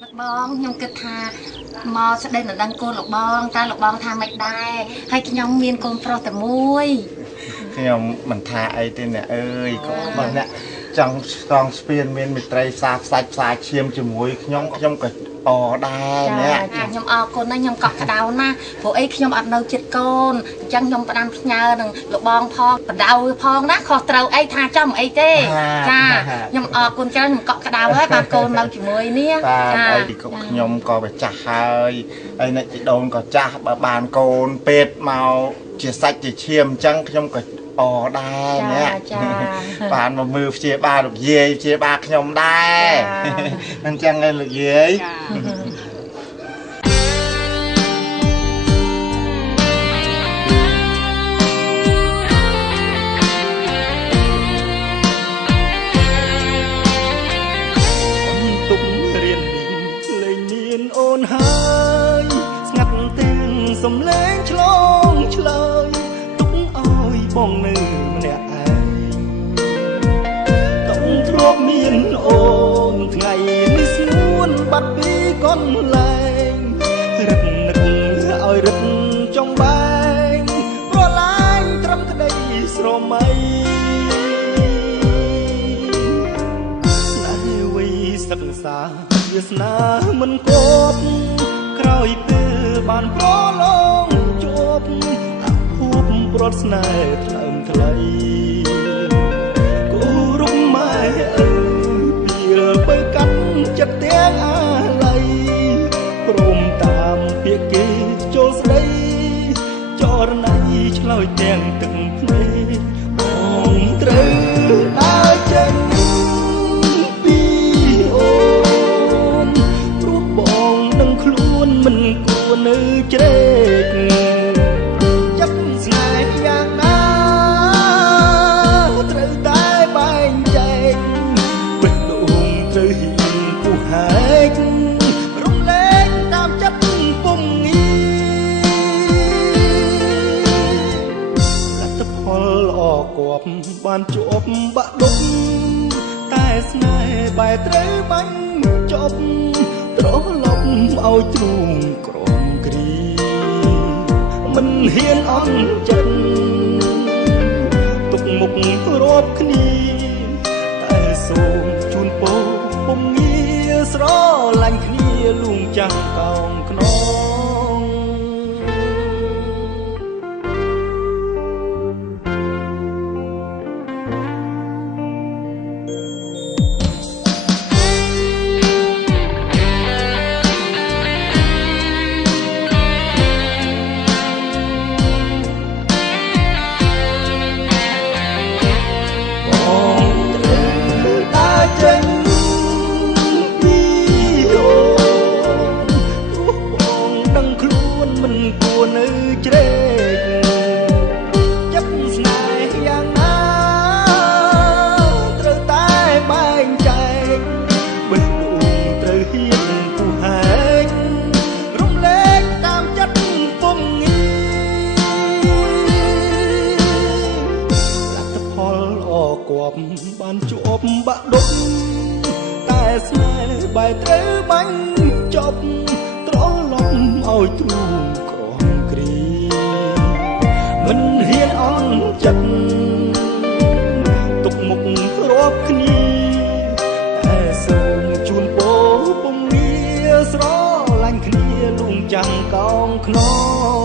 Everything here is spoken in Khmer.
បងខ្ញុំគិតថាមកស្ដីនឹងដឹងកូនលោកបងតើលោកបងថាមិនដែរហើយខ្ញុំមានកូនប្រុសតែមួយខ្ញុំមិនថាអីទេអ្នកអើយក៏បងអ្នកចង់ស្កងស្ពានមានមេត្រីសាផ្សាច់ផ្សាឈាមជាមួយខ្ញុំក៏អដែរអ្នកខ្ញុំអរគុណណាស់ខ្ញុំកក់ក្ដៅណាស់ព្រោះអីខ្ញុំអត់នៅចិត្តកូនអញ្ចឹងខ្ញុំផ្ដាំផ្ញើនឹងលោកបងផងបដៅផងណាខុសត្រូវអីថាចំអីទេចាខ្ញុំអរគុណច្រើនខ្ញុំកក់ក្ដៅហើយបានកូននៅជាមួយនេះចាអីខ្ញុំក៏វាចាស់ហើយហើយអ្នកជីដូនក៏ចាស់បើបានកូនពេទ្យមកជាសាច់ជាឈាមអញ្ចឹងខ្ញុំក៏អដែរអ្នកបានមកមើលព្យាបាលលោកយាយព្យាបាលខ្ញុំដែរអញ្ចឹងឯងលោកយាយទុំរៀនលេងមានអូនហើយស្ងាត់ទាំងសំឡេងឆ្លងឆ្លើយបងនៅម្នាក់ឯងต้องធ្លាប់មានអូនថ្ងៃនេះស្ងួនបាត់ពីកន្លែងរឹកនឹកឲ្យរឹកចង់បែងប្រឡាញត្រឹមក្តីស្រមៃស្នេហ៍វ័យសិក្សាវាសនាមិនគប់ក្រោយពេលបានប្រឡងជួបប្រត់ស្នេហ៍ថ្លើមថ្លៃគូរុំម៉ែអើយពីលបើកាន់ចិត្តទាំងអាឡ័យព្រមតាមពាក្យគេចូលស្ដីចរណៃឆ្លើយទាំងទឹកភ្នែកបងត្រូវដើរចេញពីអូនព្រោះបងនឹងខ្លួនមិនគួរនៅជ្រែកបានជាប់បាក់ដុកតែស្នេហ៍បែរត្រូវបាញ់ចប់ត្រឡប់ឲ្យទ្រូងក្រំគ្រីមិនហ៊ានអន់ចិត្តទុកមុខរាប់គ្នាតែសូមជូនពរពុំងារស្រឡាញ់គ្នាលួងចាំងកោងខ្នងបានជាប់បាក់ដុកតែស្នេហ៍បែរត្រូវបាញ់ចប់ត្រឡប់ឲ្យទ្រូងក្រំគ្រីមិនហ៊ានអន់ចិត្តទុកមុខរាប់គ្នាតែសូមជូនពរពុំងារស្រឡាញ់គ្នាលួងចាំងកោងខ្នង